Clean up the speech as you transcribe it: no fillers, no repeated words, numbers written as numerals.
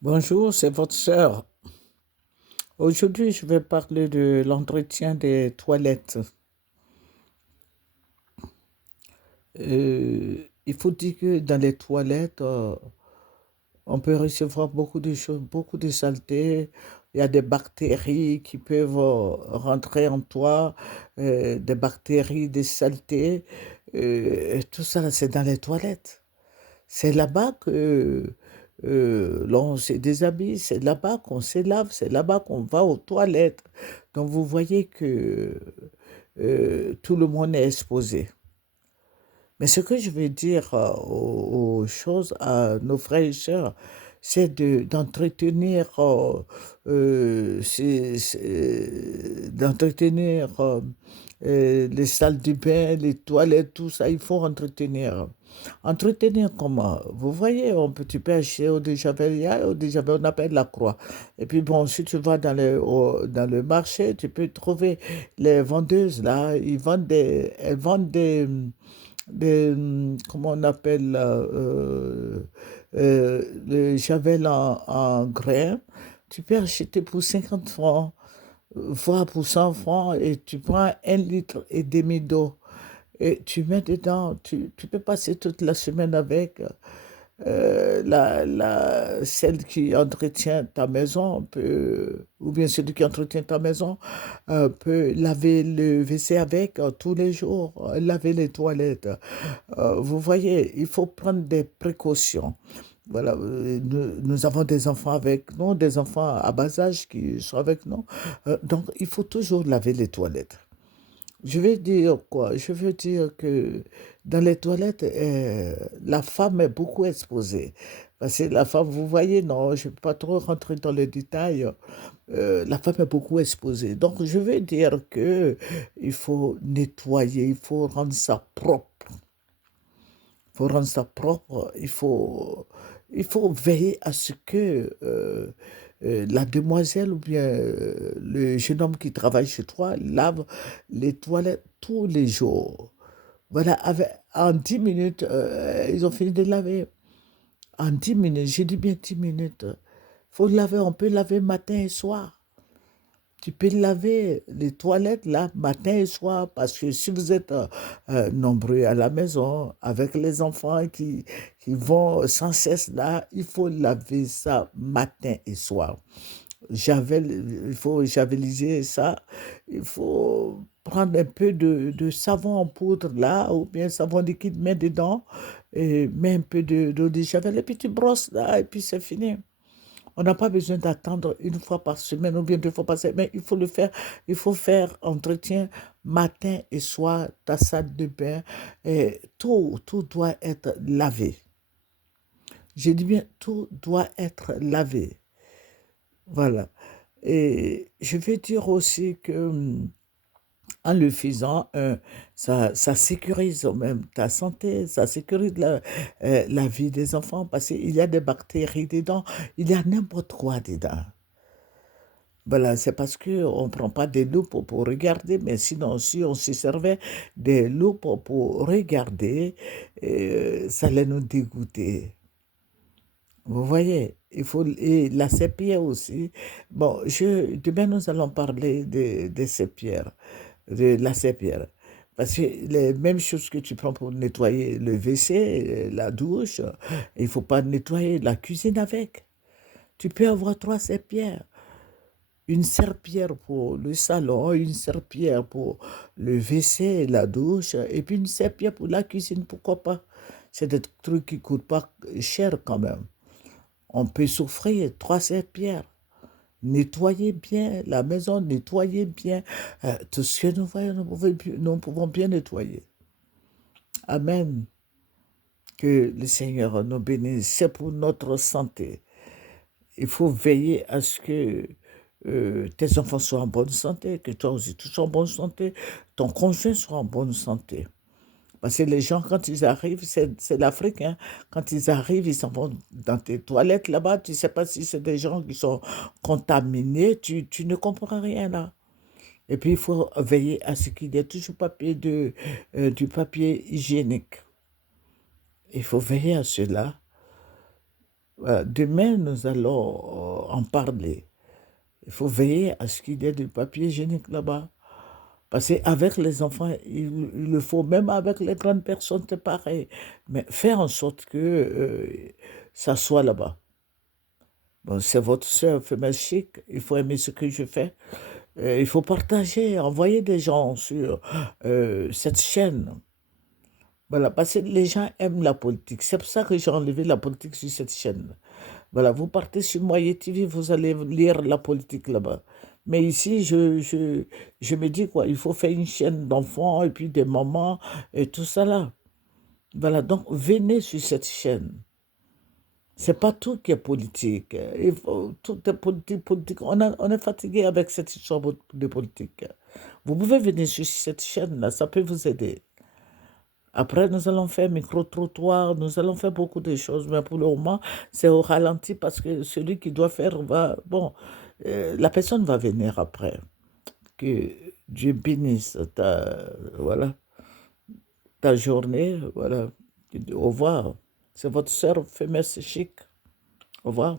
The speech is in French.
Bonjour, c'est votre sœur. Aujourd'hui, je vais parler de l'entretien des toilettes. Il faut dire que dans les toilettes, on peut recevoir beaucoup de choses, beaucoup de saletés. Il y a des bactéries qui peuvent rentrer en toi, des bactéries, des saletés. Tout ça, c'est dans les toilettes. C'est là-bas que l'on se déshabille, c'est là-bas qu'on se lave, c'est là-bas qu'on va aux toilettes. Donc vous voyez que tout le monde est exposé. Mais ce que je veux dire aux choses, à nos frères et sœurs, c'est d'entretenir d'entretenir les salles de bain, les toilettes, tout ça, il faut entretenir. Entretenir comment? Vous voyez, tu peux acheter au Javel, il y a au Javel, on appelle la croix. Et puis bon, si tu vas dans le marché, tu peux trouver les vendeuses là, elles vendent comment on appelle le Javel en grains. Tu peux acheter pour 50 francs, voire pour 100 francs, et tu prends 1,5 litre d'eau. Et tu mets dedans, tu peux passer toute la semaine avec. Celle qui entretient ta maison ou bien celui qui entretient ta maison peut laver le WC avec tous les jours, laver les toilettes. Vous voyez, il faut prendre des précautions. Voilà, nous avons des enfants avec nous, des enfants à bas âge qui sont avec nous. Donc, il faut toujours laver les toilettes. Je veux dire quoi? Je veux dire que dans les toilettes, la femme est beaucoup exposée. Parce que la femme, vous voyez, non, je ne peux pas trop rentrer dans les détails. La femme est beaucoup exposée. Donc, je veux dire que il faut nettoyer, il faut rendre ça propre. Il faut rendre ça propre. Il faut veiller à ce que la demoiselle ou bien le jeune homme qui travaille chez toi lave les toilettes tous les jours. Voilà, en 10 minutes, ils ont fini de laver. En 10 minutes, j'ai dit bien 10 minutes. Faut laver, on peut laver matin et soir. Tu peux laver les toilettes là, matin et soir, parce que si vous êtes nombreux à la maison, avec les enfants qui vont sans cesse là, il faut laver ça matin et soir. Il faut javeliser ça. Il faut prendre un peu de savon en poudre là, ou bien savon liquide, mets dedans, et mets un peu d'eau de javel, et puis tu brosses là, et puis c'est fini. On n'a pas besoin d'attendre une fois par semaine ou bien 2 fois par semaine, mais il faut le faire. Il faut faire entretien matin et soir, ta salle de bain, et tout doit être lavé. J'ai dit bien, tout doit être lavé. Voilà. Et je vais dire aussi que en le faisant, ça sécurise même ta santé, ça sécurise la vie des enfants parce qu'il y a des bactéries dedans, il y a n'importe quoi dedans. Voilà, c'est parce qu'on ne prend pas des loupes pour regarder, mais sinon, si on se servait des loupes pour regarder, ça allait nous dégoûter. Vous voyez, et la serpillière aussi. Bon, demain, nous allons parler de serpillères, de la serpillière. Parce que les mêmes choses que tu prends pour nettoyer le WC, la douche, il ne faut pas nettoyer la cuisine avec. Tu peux avoir 3 serpillères. Une serpillière pour le salon, une serpillière pour le WC, la douche, et puis une serpillière pour la cuisine, pourquoi pas? C'est des trucs qui ne coûtent pas cher quand même. On peut s'offrir 3 serpillères. Nettoyer bien la maison, nettoyer bien tout ce que nous voyons, nous pouvons bien nettoyer. Amen. Que le Seigneur nous bénisse. C'est pour notre santé. Il faut veiller à ce que tes enfants soient en bonne santé, que toi aussi tu sois en bonne santé, ton conjoint soit en bonne santé. Parce que les gens, quand ils arrivent, c'est l'Afrique, hein, quand ils arrivent, ils s'en vont dans tes toilettes là-bas, tu ne sais pas si c'est des gens qui sont contaminés, tu ne comprends rien là. Et puis, il faut veiller à ce qu'il y ait toujours du papier hygiénique. Il faut veiller à cela. Voilà, demain, nous allons en parler. Il faut veiller à ce qu'il y ait du papier hygiénique là-bas. Parce qu'avec les enfants, il le faut, même avec les grandes personnes, c'est pareil. Mais faire en sorte que ça soit là-bas. Bon, c'est votre soeur, femelle chic, il faut aimer ce que je fais. Il faut partager, envoyer des gens sur cette chaîne. Voilà, parce que les gens aiment la politique. C'est pour ça que j'ai enlevé la politique sur cette chaîne. Voilà, vous partez sur Moyen TV, vous allez lire la politique là-bas. Mais ici, je me dis quoi, il faut faire une chaîne d'enfants et puis des mamans et tout ça là. Voilà, donc venez sur cette chaîne. C'est pas tout qui est politique. Tout est politique, politique. On est fatigué avec cette histoire de politique. Vous pouvez venir sur cette chaîne-là, ça peut vous aider. Après, nous allons faire micro-trottoir, nous allons faire beaucoup de choses, mais pour le moment, c'est au ralenti parce que celui qui doit faire va... Bon, la personne va venir après. Que Dieu bénisse voilà, ta journée. Voilà. Au revoir. C'est votre sœur Femmes Chic. Au revoir.